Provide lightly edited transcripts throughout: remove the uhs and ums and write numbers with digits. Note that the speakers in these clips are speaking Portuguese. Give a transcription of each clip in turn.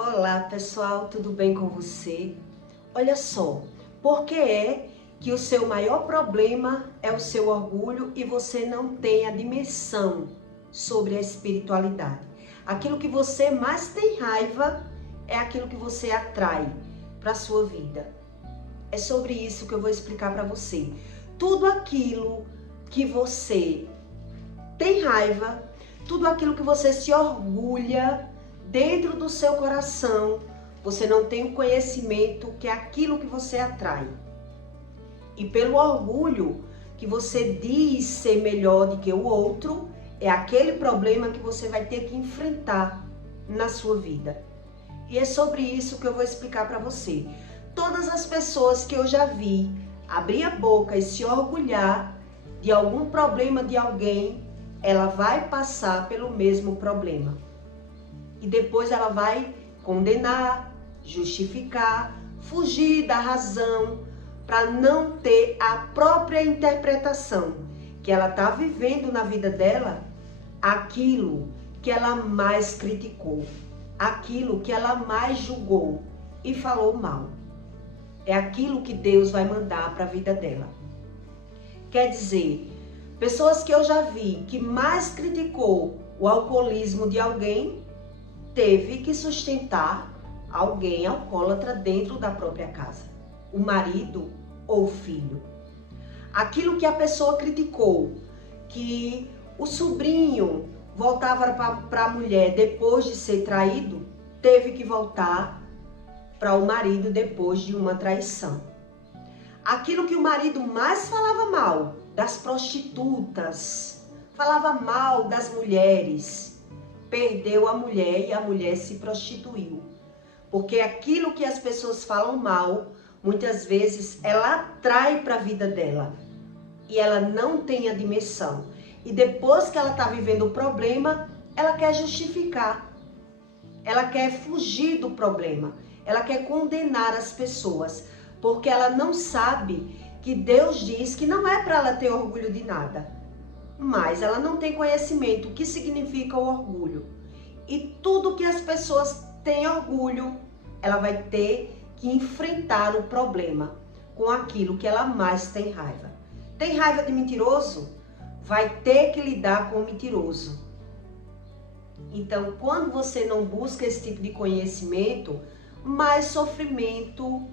Olá pessoal, tudo bem com você? Olha só, por que é que o seu maior problema é o seu orgulho e você não tem a dimensão sobre a espiritualidade? Aquilo que você mais tem raiva é aquilo que você atrai para a sua vida. É sobre isso que eu vou explicar para você. Tudo aquilo que você tem raiva, tudo aquilo que você se orgulha dentro do seu coração, você não tem o conhecimento que é aquilo que você atrai. E pelo orgulho que você diz ser melhor do que o outro, é aquele problema que você vai ter que enfrentar na sua vida. E é sobre isso que eu vou explicar para você. Todas as pessoas que eu já vi abrir a boca e se orgulhar de algum problema de alguém, ela vai passar pelo mesmo problema. E depois ela vai condenar, justificar, fugir da razão para não ter a própria interpretação que ela está vivendo na vida dela, aquilo que ela mais criticou, aquilo que ela mais julgou e falou mal. É aquilo que Deus vai mandar para a vida dela. Quer dizer, pessoas que eu já vi que mais criticou o alcoolismo de alguém, teve que sustentar alguém alcoólatra dentro da própria casa, o marido ou o filho. Aquilo que a pessoa criticou, que o sobrinho voltava para a mulher depois de ser traído, teve que voltar para o marido depois de uma traição. Aquilo que o marido mais falava mal, das prostitutas, falava mal das mulheres, perdeu a mulher e a mulher se prostituiu. Porque aquilo que as pessoas falam mal, muitas vezes ela atrai para a vida dela. E ela não tem a dimensão. E depois que ela está vivendo o problema, ela quer justificar. Ela quer fugir do problema. Ela quer condenar as pessoas. Porque ela não sabe que Deus diz que não é para ela ter orgulho de nada. Mas ela não tem conhecimento o que significa o orgulho. E tudo que as pessoas têm orgulho, ela vai ter que enfrentar o problema com aquilo que ela mais tem raiva. Tem raiva de mentiroso? Vai ter que lidar com o mentiroso. Então, quando você não busca esse tipo de conhecimento, mais sofrimento,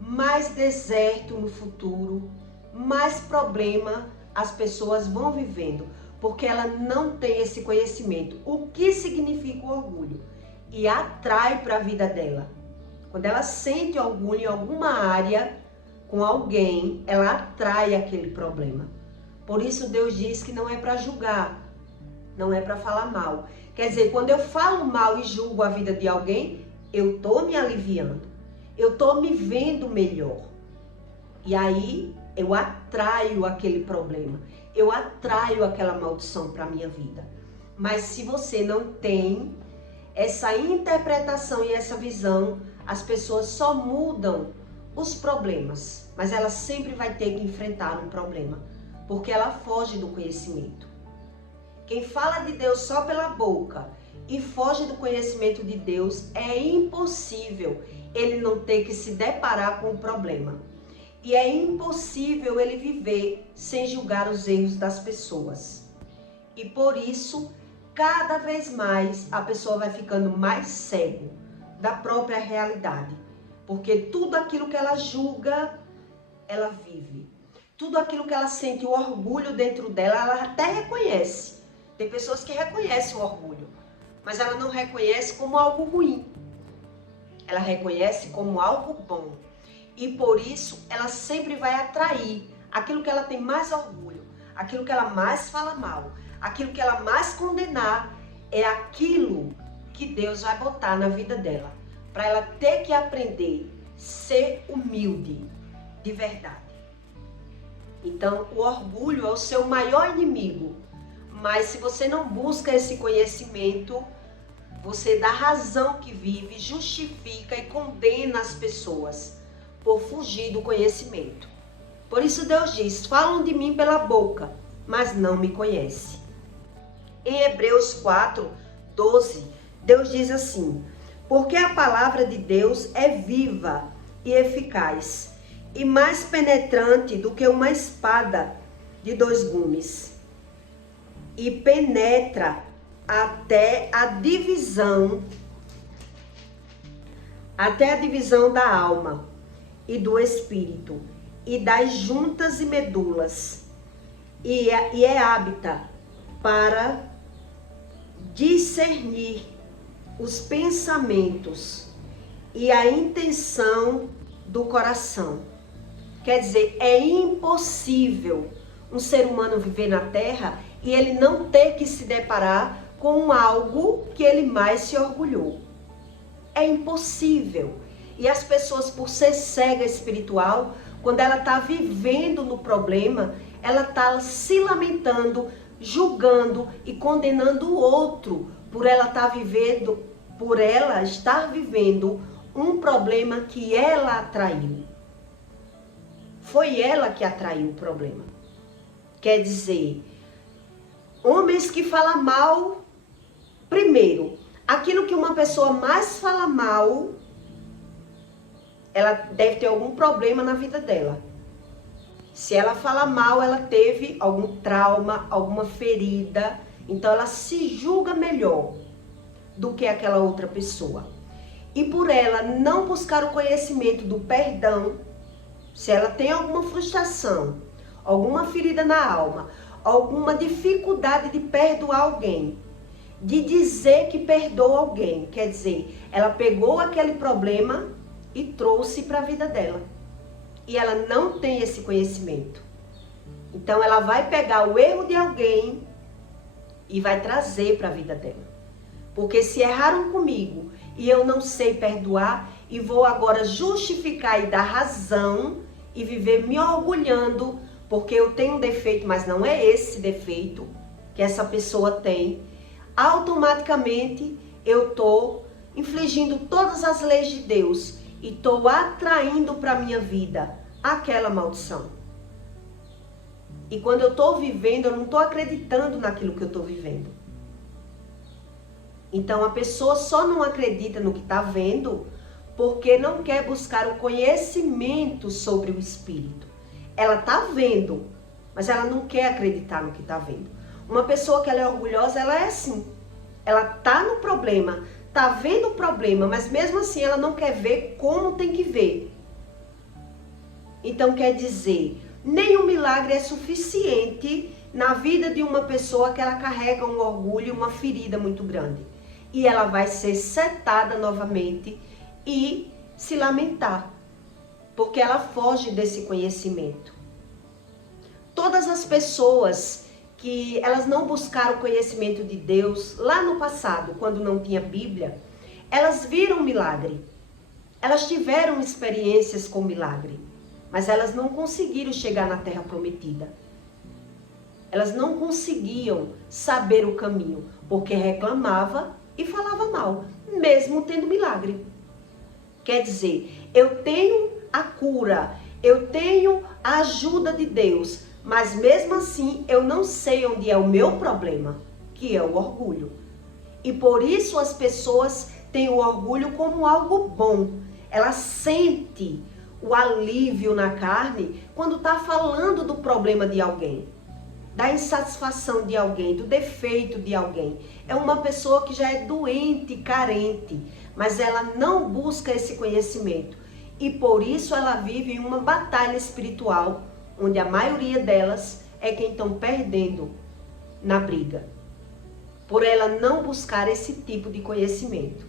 mais deserto no futuro, mais problema as pessoas vão vivendo, porque ela não tem esse conhecimento. O que significa o orgulho? E atrai para a vida dela. Quando ela sente orgulho em alguma área, com alguém, ela atrai aquele problema. Por isso Deus diz que não é para julgar, não é para falar mal. Quer dizer, quando eu falo mal e julgo a vida de alguém, eu estou me aliviando, eu estou me vendo melhor. E aí eu atraio aquele problema, eu atraio aquela maldição para a minha vida. Mas se você não tem essa interpretação e essa visão, as pessoas só mudam os problemas, mas ela sempre vai ter que enfrentar um problema, porque ela foge do conhecimento. Quem fala de Deus só pela boca e foge do conhecimento de Deus, é impossível ele não ter que se deparar com o problema. E é impossível ele viver sem julgar os erros das pessoas. E por isso, cada vez mais, a pessoa vai ficando mais cego da própria realidade. Porque tudo aquilo que ela julga, ela vive. Tudo aquilo que ela sente, o orgulho dentro dela, ela até reconhece. Tem pessoas que reconhecem o orgulho, mas ela não reconhece como algo ruim. Ela reconhece como algo bom. E por isso, ela sempre vai atrair aquilo que ela tem mais orgulho, aquilo que ela mais fala mal, aquilo que ela mais condenar, é aquilo que Deus vai botar na vida dela, para ela ter que aprender a ser humilde, de verdade. Então, o orgulho é o seu maior inimigo, mas se você não busca esse conhecimento, você dá razão que vive, justifica e condena as pessoas por fugir do conhecimento. Por isso Deus diz, falam de mim pela boca, mas não me conhecem. Em Hebreus 4, 12, Deus diz assim: Porque a palavra de Deus é viva e eficaz, e mais penetrante do que uma espada de 2 gumes, e penetra até a divisão da alma e do espírito, e das juntas e medulas, e é apta para discernir os pensamentos e a intenção do coração. Quer dizer, é impossível um ser humano viver na Terra e ele não ter que se deparar com algo que ele mais se orgulhou. É impossível. E as pessoas, por ser cega espiritual, quando ela está vivendo no problema, ela está se lamentando, julgando e condenando o outro por ela estar vivendo um problema que ela atraiu. Foi ela que atraiu o problema. Quer dizer, homens que falam mal, primeiro, aquilo que uma pessoa mais fala mal, ela deve ter algum problema na vida dela. Se ela fala mal, ela teve algum trauma, alguma ferida, então ela se julga melhor do que aquela outra pessoa. E por ela não buscar o conhecimento do perdão, se ela tem alguma frustração, alguma ferida na alma, alguma dificuldade de perdoar alguém, de dizer que perdoa alguém, quer dizer, ela pegou aquele problema e trouxe para a vida dela. E ela não tem esse conhecimento. Então ela vai pegar o erro de alguém e vai trazer para a vida dela. Porque se erraram comigo e eu não sei perdoar e vou agora justificar e dar razão e viver me orgulhando porque eu tenho um defeito, mas não é esse defeito que essa pessoa tem, automaticamente eu estou infligindo todas as leis de Deus e estou atraindo para a minha vida aquela maldição. E quando eu estou vivendo, eu não estou acreditando naquilo que eu estou vivendo. Então a pessoa só não acredita no que está vendo porque não quer buscar o conhecimento sobre o espírito. Ela está vendo, mas ela não quer acreditar no que está vendo. Uma pessoa que ela é orgulhosa, ela é assim. Ela está no problema, está vendo o problema, mas mesmo assim ela não quer ver como tem que ver. Então quer dizer, nenhum milagre é suficiente na vida de uma pessoa que ela carrega um orgulho, uma ferida muito grande. E ela vai ser setada novamente e se lamentar, porque ela foge desse conhecimento. Todas as pessoas que elas não buscaram o conhecimento de Deus lá no passado, quando não tinha Bíblia, elas viram milagre. Elas tiveram experiências com milagre, mas elas não conseguiram chegar na Terra Prometida. Elas não conseguiam saber o caminho, porque reclamava e falava mal, mesmo tendo milagre. Quer dizer, eu tenho a cura, eu tenho a ajuda de Deus, mas mesmo assim eu não sei onde é o meu problema, que é o orgulho. E por isso as pessoas têm o orgulho como algo bom. Ela sente o alívio na carne quando está falando do problema de alguém, da insatisfação de alguém, do defeito de alguém. É uma pessoa que já é doente, carente, mas ela não busca esse conhecimento. E por isso ela vive em uma batalha espiritual, onde a maioria delas é quem estão perdendo na briga, por ela não buscar esse tipo de conhecimento.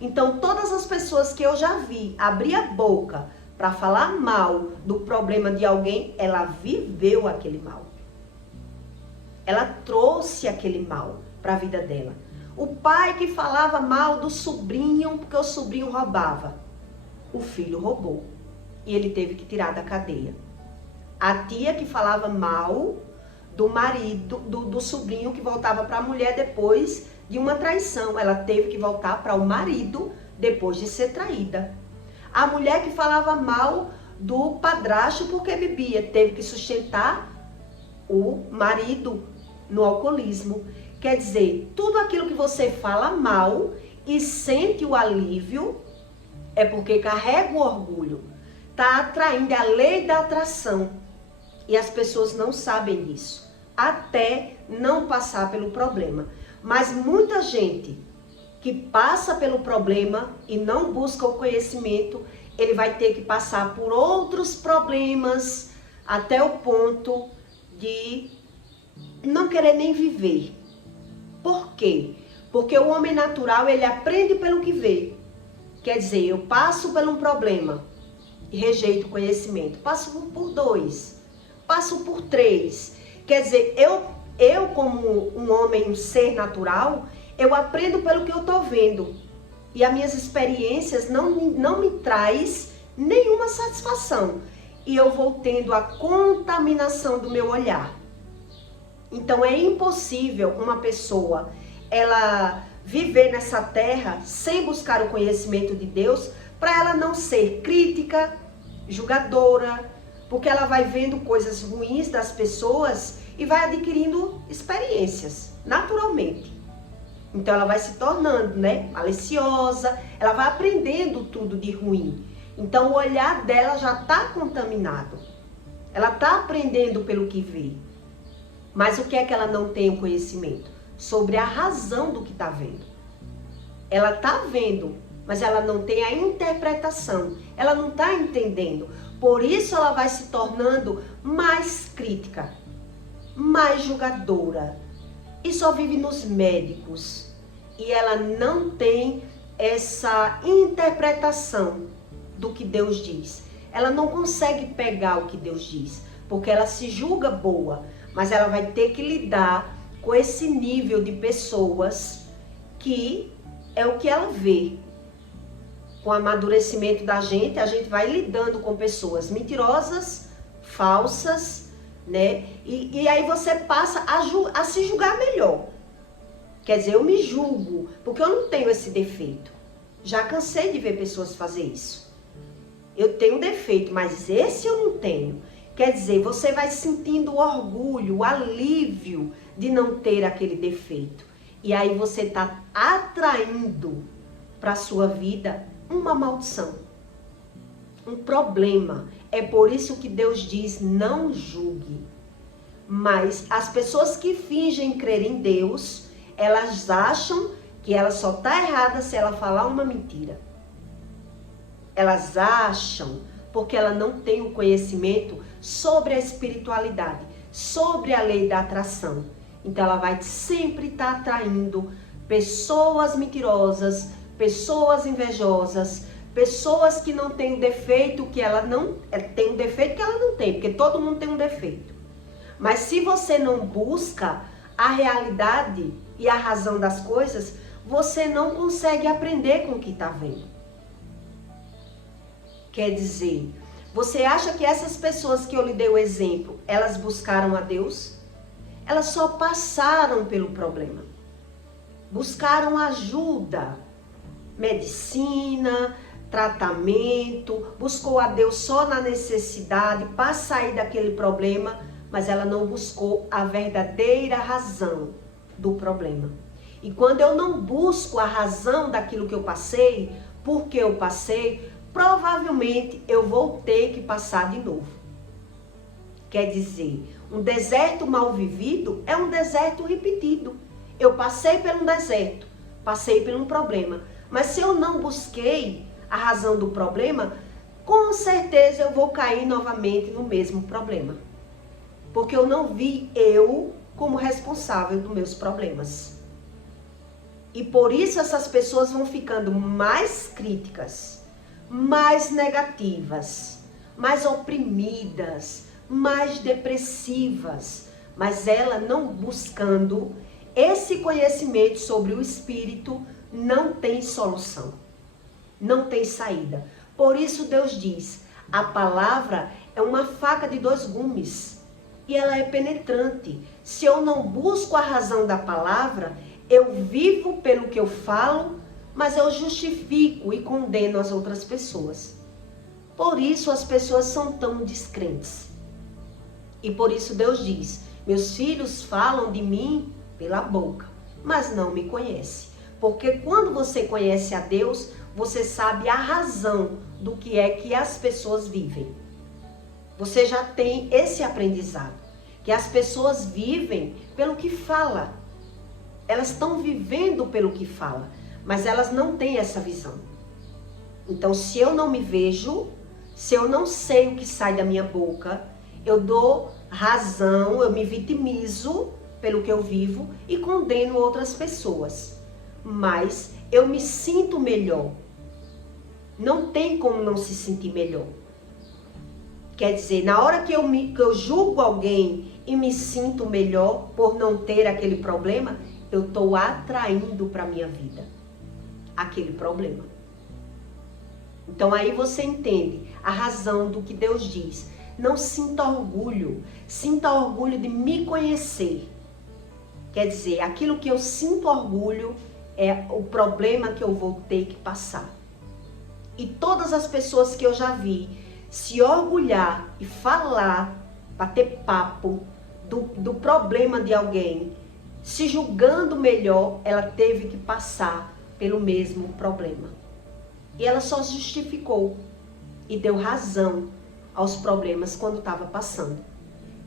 Então todas as pessoas que eu já vi abrir a boca para falar mal do problema de alguém, ela viveu aquele mal. Ela trouxe aquele mal para a vida dela. O pai que falava mal do sobrinho porque o sobrinho roubava. O filho roubou e ele teve que tirar da cadeia. A tia que falava mal do marido, do sobrinho que voltava para a mulher depois de uma traição. Ela teve que voltar para o marido depois de ser traída. A mulher que falava mal do padrasto porque bebia, teve que sustentar o marido no alcoolismo. Quer dizer, tudo aquilo que você fala mal e sente o alívio, é porque carrega o orgulho. Está atraindo a lei da atração. E as pessoas não sabem disso, até não passar pelo problema. Mas muita gente que passa pelo problema e não busca o conhecimento, ele vai ter que passar por outros problemas até o ponto de não querer nem viver. Por quê? Porque o homem natural, ele aprende pelo que vê. Quer dizer, eu passo por um problema e rejeito o conhecimento. Passo por 2, passo por 3. Quer dizer, eu como um homem, um ser natural, eu aprendo pelo que eu estou vendo. E as minhas experiências não me traz nenhuma satisfação. E eu vou tendo a contaminação do meu olhar. Então é impossível uma pessoa, ela viver nessa terra sem buscar o conhecimento de Deus, para ela não ser crítica, julgadora, porque ela vai vendo coisas ruins das pessoas e vai adquirindo experiências, naturalmente. Então ela vai se tornando, maliciosa, ela vai aprendendo tudo de ruim. Então o olhar dela já está contaminado. Ela está aprendendo pelo que vê. Mas o que é que ela não tem o conhecimento? Sobre a razão do que está vendo. Ela está vendo, mas ela não tem a interpretação. Ela não está entendendo. Por isso ela vai se tornando mais crítica, mais julgadora. E só vive nos médicos. E ela não tem essa interpretação do que Deus diz. Ela não consegue pegar o que Deus diz, porque ela se julga boa, mas ela vai ter que lidar com esse nível de pessoas que é o que ela vê. Com o amadurecimento da gente, a gente vai lidando com pessoas mentirosas, falsas, E aí você passa a se julgar melhor. Quer dizer, eu me julgo, porque eu não tenho esse defeito. Já cansei de ver pessoas fazer isso. Eu tenho defeito, mas esse eu não tenho. Quer dizer, você vai sentindo o orgulho, o alívio de não ter aquele defeito. E aí você está atraindo para a sua vida uma maldição, um problema. É por isso que Deus diz, não julgue. Mas as pessoas que fingem crer em Deus, elas acham que ela só está errada se ela falar uma mentira. Elas acham, porque ela não tem o conhecimento sobre a espiritualidade, sobre a lei da atração. Então ela vai sempre estar atraindo pessoas mentirosas, pessoas invejosas, pessoas que não têm o defeito que ela não tem, um defeito que ela não tem, porque todo mundo tem um defeito. Mas se você não busca a realidade e a razão das coisas, você não consegue aprender com o que está vendo. Quer dizer, você acha que essas pessoas que eu lhe dei o exemplo, elas buscaram a Deus? Elas só passaram pelo problema. Buscaram ajuda, medicina, tratamento, buscou a Deus só na necessidade para sair daquele problema, mas ela não buscou a verdadeira razão do problema. E quando eu não busco a razão daquilo que eu passei, por que eu passei, provavelmente eu vou ter que passar de novo. Quer dizer, um deserto mal vivido é um deserto repetido. Eu passei por um deserto, passei por um problema, mas se eu não busquei a razão do problema, com certeza eu vou cair novamente no mesmo problema. Porque eu não vi eu como responsável dos meus problemas. E por isso essas pessoas vão ficando mais críticas, mais negativas, mais oprimidas, mais depressivas, mas ela não buscando esse conhecimento sobre o espírito, não tem solução, não tem saída. Por isso Deus diz, a palavra é uma faca de 2 gumes e ela é penetrante. Se eu não busco a razão da palavra, eu vivo pelo que eu falo, mas eu justifico e condeno as outras pessoas. Por isso as pessoas são tão descrentes. E por isso Deus diz, meus filhos falam de mim pela boca, mas não me conhecem. Porque quando você conhece a Deus, você sabe a razão do que é que as pessoas vivem. Você já tem esse aprendizado, que as pessoas vivem pelo que fala. Elas estão vivendo pelo que fala, mas elas não têm essa visão. Então, se eu não me vejo, se eu não sei o que sai da minha boca, eu dou razão, eu me vitimizo pelo que eu vivo e condeno outras pessoas. Mas eu me sinto melhor. Não tem como não se sentir melhor. Quer dizer, na hora que eu julgo alguém e me sinto melhor por não ter aquele problema, eu estou atraindo para a minha vida aquele problema. Então aí você entende a razão do que Deus diz. Não sinta orgulho de me conhecer. Quer dizer, aquilo que eu sinto orgulho é o problema que eu vou ter que passar. E todas as pessoas que eu já vi se orgulhar e falar, bater papo do problema de alguém, se julgando melhor, ela teve que passar pelo mesmo problema. E ela só justificou e deu razão aos problemas quando estava passando.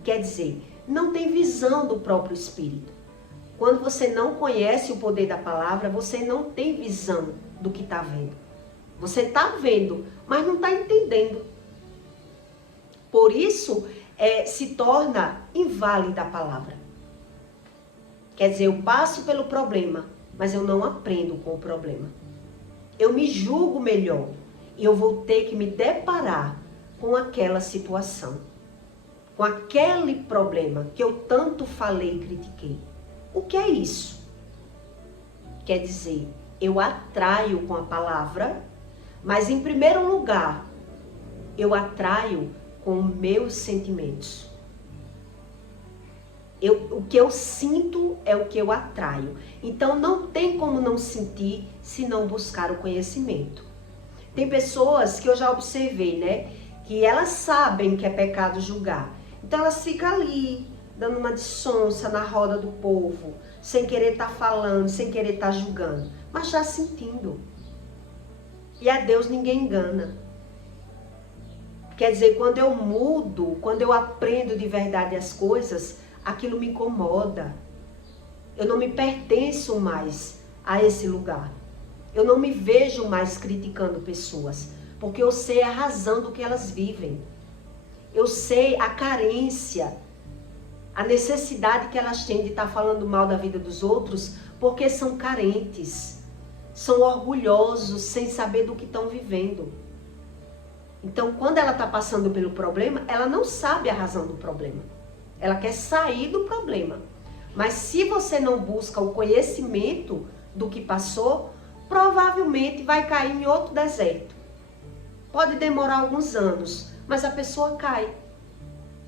Quer dizer, não tem visão do próprio Espírito. Quando você não conhece o poder da palavra, você não tem visão do que está vendo. Você está vendo, mas não está entendendo. Por isso, se torna inválida a palavra. Quer dizer, eu passo pelo problema, mas eu não aprendo com o problema. Eu me julgo melhor e eu vou ter que me deparar com aquela situação, com aquele problema que eu tanto falei e critiquei. O que é isso? Quer dizer, eu atraio com a palavra, mas em primeiro lugar, eu atraio com meus sentimentos. O que eu sinto é o que eu atraio. Então não tem como não sentir se não buscar o conhecimento. Tem pessoas que eu já observei, né? Que elas sabem que é pecado julgar. Então elas ficam ali, dando uma de sonsa na roda do povo, sem querer estar falando, sem querer estar julgando, mas já sentindo. E a Deus ninguém engana. Quer dizer, quando eu mudo, quando eu aprendo de verdade as coisas, aquilo me incomoda. Eu não me pertenço mais a esse lugar. Eu não me vejo mais criticando pessoas, porque eu sei a razão do que elas vivem. Eu sei a carência, a necessidade que elas têm de estar falando mal da vida dos outros, porque são carentes, são orgulhosos, sem saber do que estão vivendo. Então, quando ela está passando pelo problema, ela não sabe a razão do problema. Ela quer sair do problema. Mas se você não busca o conhecimento do que passou, provavelmente vai cair em outro deserto. Pode demorar alguns anos, mas a pessoa cai.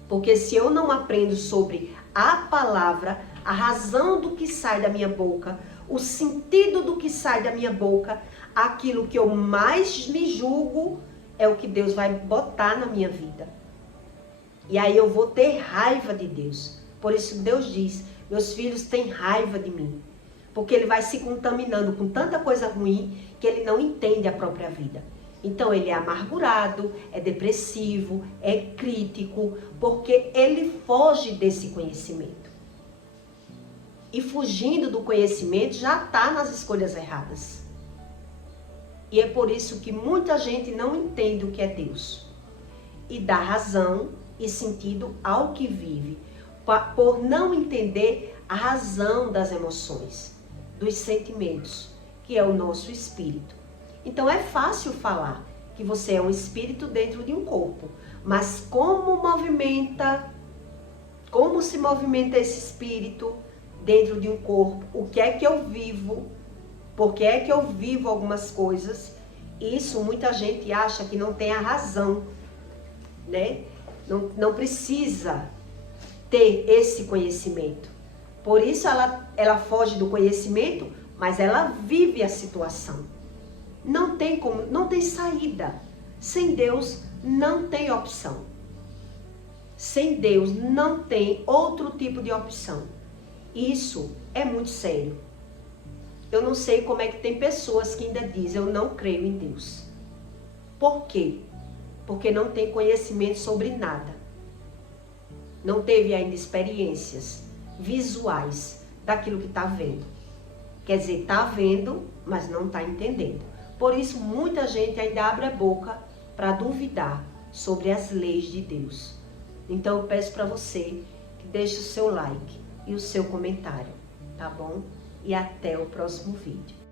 Porque se eu não aprendo sobre a palavra, a razão do que sai da minha boca, o sentido do que sai da minha boca, aquilo que eu mais me julgo é o que Deus vai botar na minha vida. E aí eu vou ter raiva de Deus. Por isso Deus diz, meus filhos têm raiva de mim. Porque ele vai se contaminando com tanta coisa ruim que ele não entende a própria vida. Então ele é amargurado, é depressivo, é crítico, porque ele foge desse conhecimento. E fugindo do conhecimento já está nas escolhas erradas. E é por isso que muita gente não entende o que é Deus. E dá razão e sentido ao que vive, por não entender a razão das emoções, dos sentimentos, que é o nosso espírito. Então é fácil falar que você é um espírito dentro de um corpo, mas como se movimenta esse espírito dentro de um corpo? O que é que eu vivo? Por que é que eu vivo algumas coisas? Isso muita gente acha que não tem a razão, né? Não precisa ter esse conhecimento. Por isso ela foge do conhecimento, mas ela vive a situação. Não tem como, não tem saída. Sem Deus não tem opção. Sem Deus não tem outro tipo de opção. Isso é muito sério. Eu não sei como é que tem pessoas que ainda dizem, eu não creio em Deus. Por quê? Porque não tem conhecimento sobre nada. Não teve ainda experiências visuais daquilo que está vendo. Quer dizer, está vendo, mas não está entendendo. Por isso, muita gente ainda abre a boca para duvidar sobre as leis de Deus. Então, eu peço para você que deixe o seu like e o seu comentário, tá bom? E até o próximo vídeo.